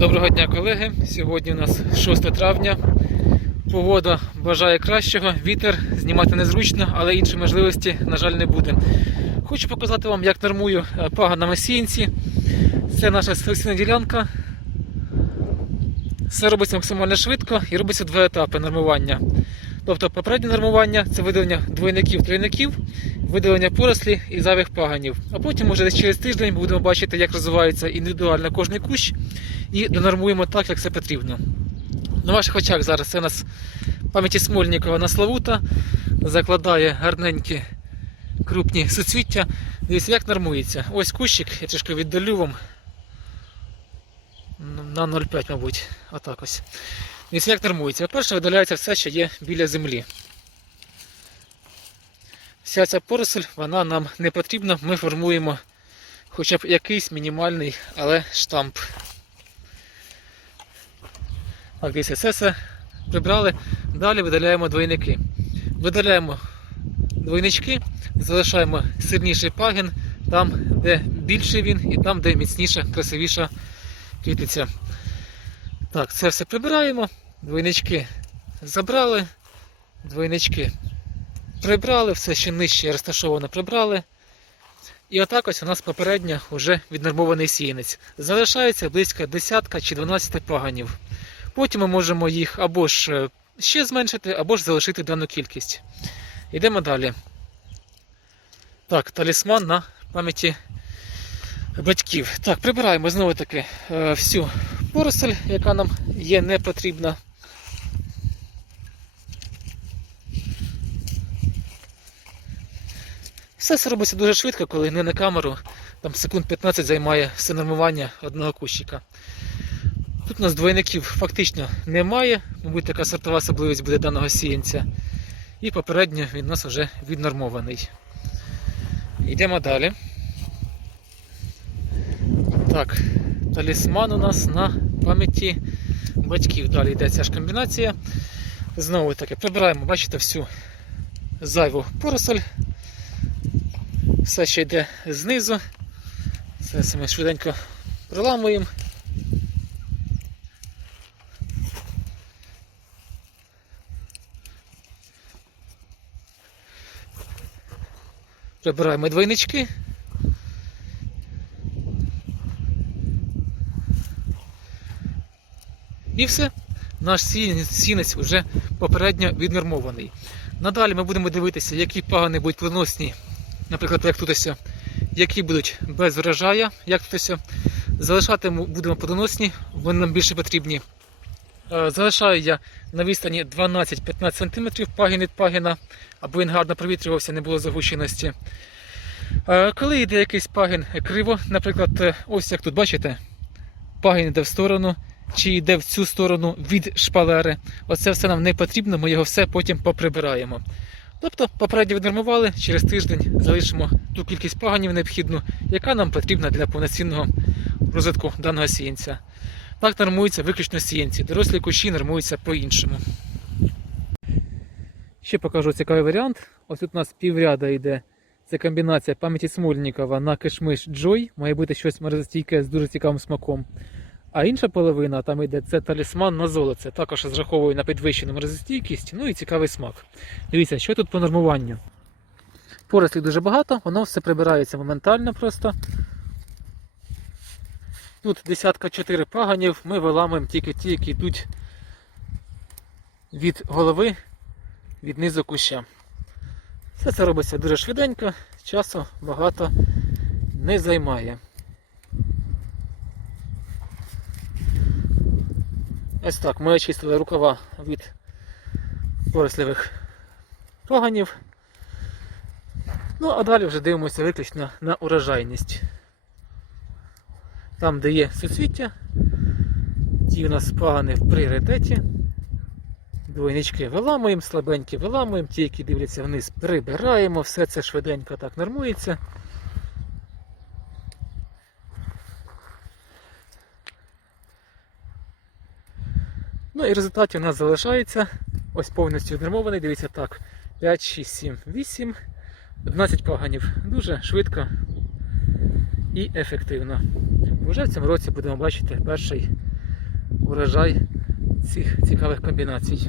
Доброго дня, колеги. Сьогодні у нас 6 травня. Погода бажає кращого, вітер знімати незручно, але інші можливості, на жаль, не буде. Хочу показати вам, як нормую е, пага на масінці. Це наша селекційна ділянка. Все робиться максимально швидко і робиться два етапи нормування. Тобто попереднє нормування це видалення двойників, тройників, видалення порослі і зайвих паганів. А потім уже через тиждень будемо бачити, як розвивається індивідуально кожний кущ і донормуємо так, як це потрібно. На ваших очах зараз це у нас пам'яті Смольникова на Славута, закладає гарненькі крупні суцвіття. Дивіться, як нормується. Ось кущик, я трішки віддалю вам на 0,5, мабуть. Отак ось. Дивіться, як нормується. По-перше, видаляється все, що є біля землі. Вся ця поросль, вона нам не потрібна. Ми формуємо хоча б якийсь мінімальний, але штамп. Так, дивіться, це все прибрали. Далі видаляємо двойники. Видаляємо двойнички, залишаємо сильніший пагін там, де більший він, і там, де міцніша, красивіша квітиця. Так, це все прибираємо. Двойнички забрали, двойнички прибрали, все ще нижче розташовано прибрали. І отак ось у нас попередньо вже віднормований сіянець. Залишається близько десятка чи 12 паганів. Потім ми можемо їх або ж е, ще зменшити, або ж залишити дану кількість. Йдемо далі. Так, талісман на пам'яті батьків. Так, прибираємо знову таки е, всю поросль, яка нам є не потрібна. Все це робиться дуже швидко, коли не на камеру. Там секунд 15 займає все нормування одного кущика. Тут у нас двойників фактично немає, мабуть, така сортова особливість буде даного сіянця. І попередньо він у нас вже віднормований. Йдемо далі. Так, талісман у нас на пам'яті батьків. Далі йде ця ж комбінація. Знову таки прибираємо, бачите, всю зайву поросль. Все ще йде знизу. Це ми швиденько проламуємо. Прибираємо двойнички. І все. Наш сінець, вже попередньо віднормований. Надалі ми будемо дивитися, які пагани будуть плодоносні, наприклад, як тут які будуть без врожая, як тут. Залишати будемо плодоносні, вони нам більше потрібні. Е, Залишаю я на відстані 12-15 см пагін від пагіна, аби він гарно провітрювався, не було загущеності. Е, Коли йде якийсь пагін криво, наприклад, е, ось як тут бачите, пагін йде в сторону, чи йде в цю сторону від шпалери. Оце все нам не потрібно, ми його все потім поприбираємо. Тобто, попередньо віднормували, через тиждень залишимо ту кількість паганів необхідну, яка нам потрібна для повноцінного розвитку даного сіянця. Так нормуються виключно сіянці. Дорослі кущі нормуються по-іншому. Ще покажу цікавий варіант. Ось тут у нас півряда йде. Це комбінація пам'яті Смольникова на кишмиш Joy. Має бути щось морозостійке з дуже цікавим смаком. А інша половина там йде це талісман на золоце. Також розраховую на підвищену морозостійкість, ну і цікавий смак. Дивіться, що тут по нормуванню. Порослі дуже багато, воно все прибирається моментально просто. Тут десятка чотири паганів, ми виламуємо тільки ті, які йдуть від голови, від низу куща. Все це робиться дуже швиденько, часу багато не займає. Ось так, ми очистили рукава від порослівих поганів. Ну, а далі вже дивимося виключно на урожайність. Там, де є суцвіття, ті у нас пагани в пріоритеті. Двойнички виламуємо, слабенькі виламуємо, ті, які дивляться вниз, прибираємо, все це швиденько так нормується. Ну і в результаті у нас залишається ось повністю віднормований, дивіться так, 5, 6, 7, 8, 12 паганів. Дуже швидко і ефективно. Вже в цьому році будемо бачити перший урожай цих цікавих комбінацій.